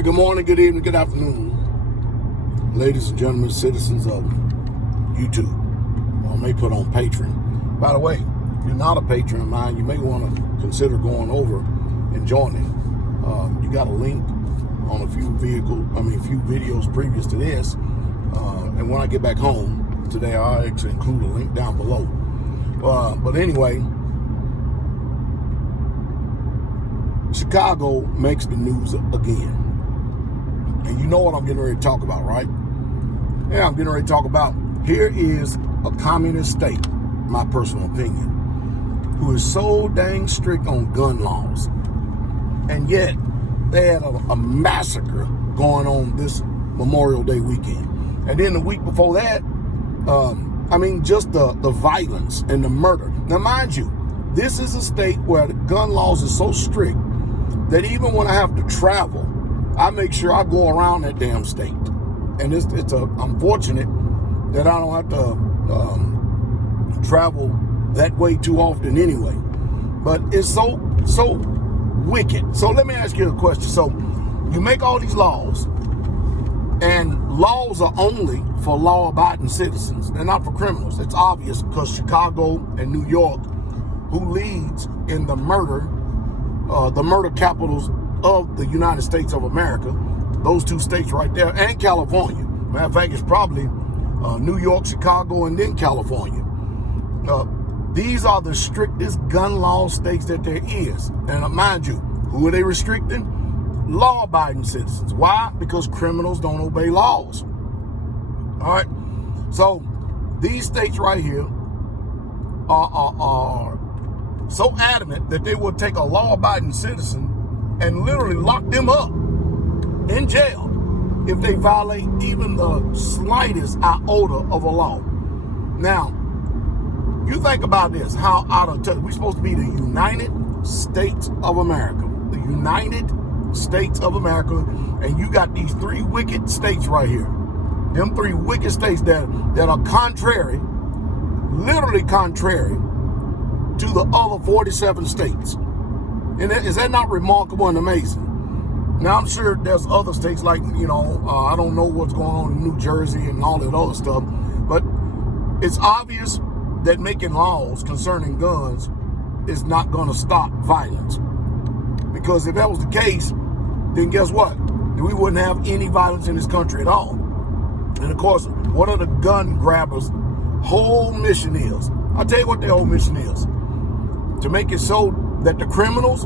right, good morning, good evening, good afternoon, ladies and gentlemen, citizens of YouTube, or may put on Patreon. By the way, if you're not a patron of mine, you may want to consider going over and joining. You got a link on a few videos previous to this, and when I get back home today, I'll actually include a link down below. But anyway, Chicago makes the news again. And you know what I'm getting ready to talk about, right? Yeah, I'm getting ready to talk about, here is a communist state, my personal opinion, who is so dang strict on gun laws. And yet, they had a massacre going on this Memorial Day weekend. And then the week before that, just the violence and the murder. Now, mind you, this is a state where the gun laws are so strict that even when I have to travel, I make sure I go around that damn state. And it's unfortunate that I don't have to travel that way too often anyway. But it's so wicked. So let me ask you a question. So you make all these laws, and laws are only for law-abiding citizens. They're not for criminals. It's obvious because Chicago and New York, who leads in the murder capitals of the United States of America, those two states right there, and California. Matter of fact, it's probably New York, Chicago, and then California. These are the strictest gun law states that there is. And mind you, who are they restricting? Law-abiding citizens. Why? Because criminals don't obey laws. All right? So these states right here are so adamant that they will take a law-abiding citizen and literally lock them up in jail if they violate even the slightest iota of a law. Now, you think about this, how out of touch. We're supposed to be the United States of America. The United States of America, and you got these three wicked states right here. Them three wicked states that are contrary, literally contrary, to the other 47 states. And is that not remarkable and amazing? Now, I'm sure there's other states like, I don't know what's going on in New Jersey and all that other stuff, but it's obvious that making laws concerning guns is not going to stop violence. Because if that was the case, then guess what? We wouldn't have any violence in this country at all. And of course, what are the gun grabbers' whole mission is? I'll tell you what their whole mission is. To make it so that the criminals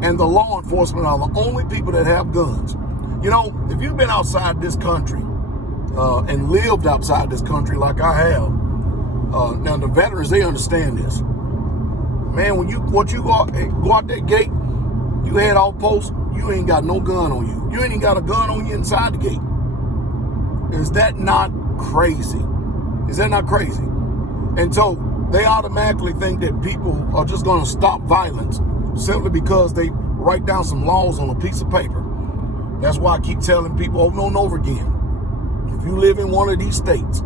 and the law enforcement are the only people that have guns. If you've been outside this country and lived outside this country like I have, now the veterans, they understand this. Man, when you go out that gate, you head off post, you ain't got no gun on you. You ain't even got a gun on you inside the gate. Is that not crazy? Is that not crazy? And so they automatically think that people are just going to stop violence simply because they write down some laws on a piece of paper. That's why I keep telling people over and over again, if you live in one of these states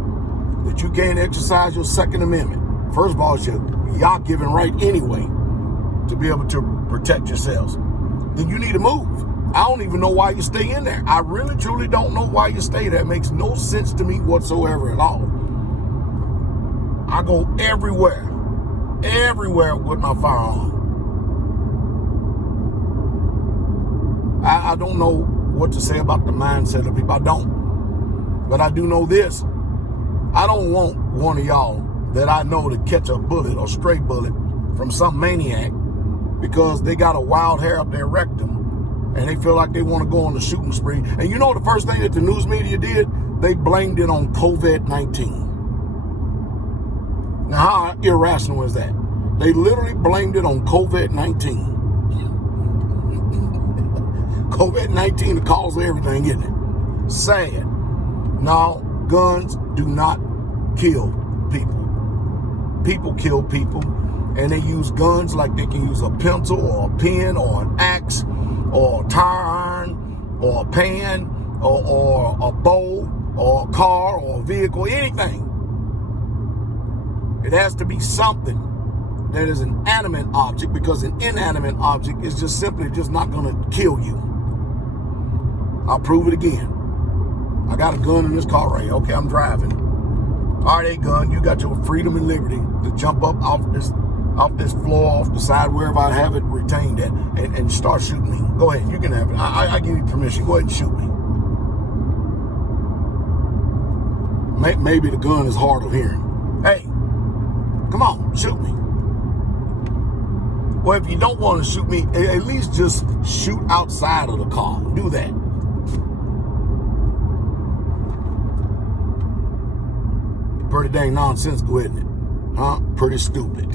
that you can't exercise your Second Amendment, first of all, it's your God-given right anyway to be able to protect yourselves, then you need to move. I don't even know why you stay in there. I really, truly don't know why you stay there. It makes no sense to me whatsoever at all. I go everywhere with my firearm. I don't know what to say about the mindset of people. I don't. But I do know this. I don't want one of y'all that I know to catch a bullet or stray bullet from some maniac because they got a wild hair up their rectum and they feel like they want to go on the shooting spree. And you know the first thing that the news media did? They blamed it on COVID-19. Now, how irrational is that? They literally blamed it on COVID-19. COVID-19 the cause of everything, isn't it? Sad. No, guns do not kill people. People kill people, and they use guns like they can use a pencil or a pen or an axe or a tire iron or a pan or a bow or a car or a vehicle, anything. It has to be something that is an animate object, because an inanimate object is just simply just not going to kill you. I'll prove it again. I got a gun in this car right here. Okay, I'm driving. All right, hey, gun, you got your freedom and liberty to jump up off this floor, off the side, wherever I have it retained at, and start shooting me. Go ahead, you can have it. I give you permission. Go ahead and shoot me. Maybe the gun is hard of hearing. Hey, come on, shoot me. Well, if you don't want to shoot me, at least just shoot outside of the car. Do that. Pretty dang nonsensical, isn't it? Huh? Pretty stupid.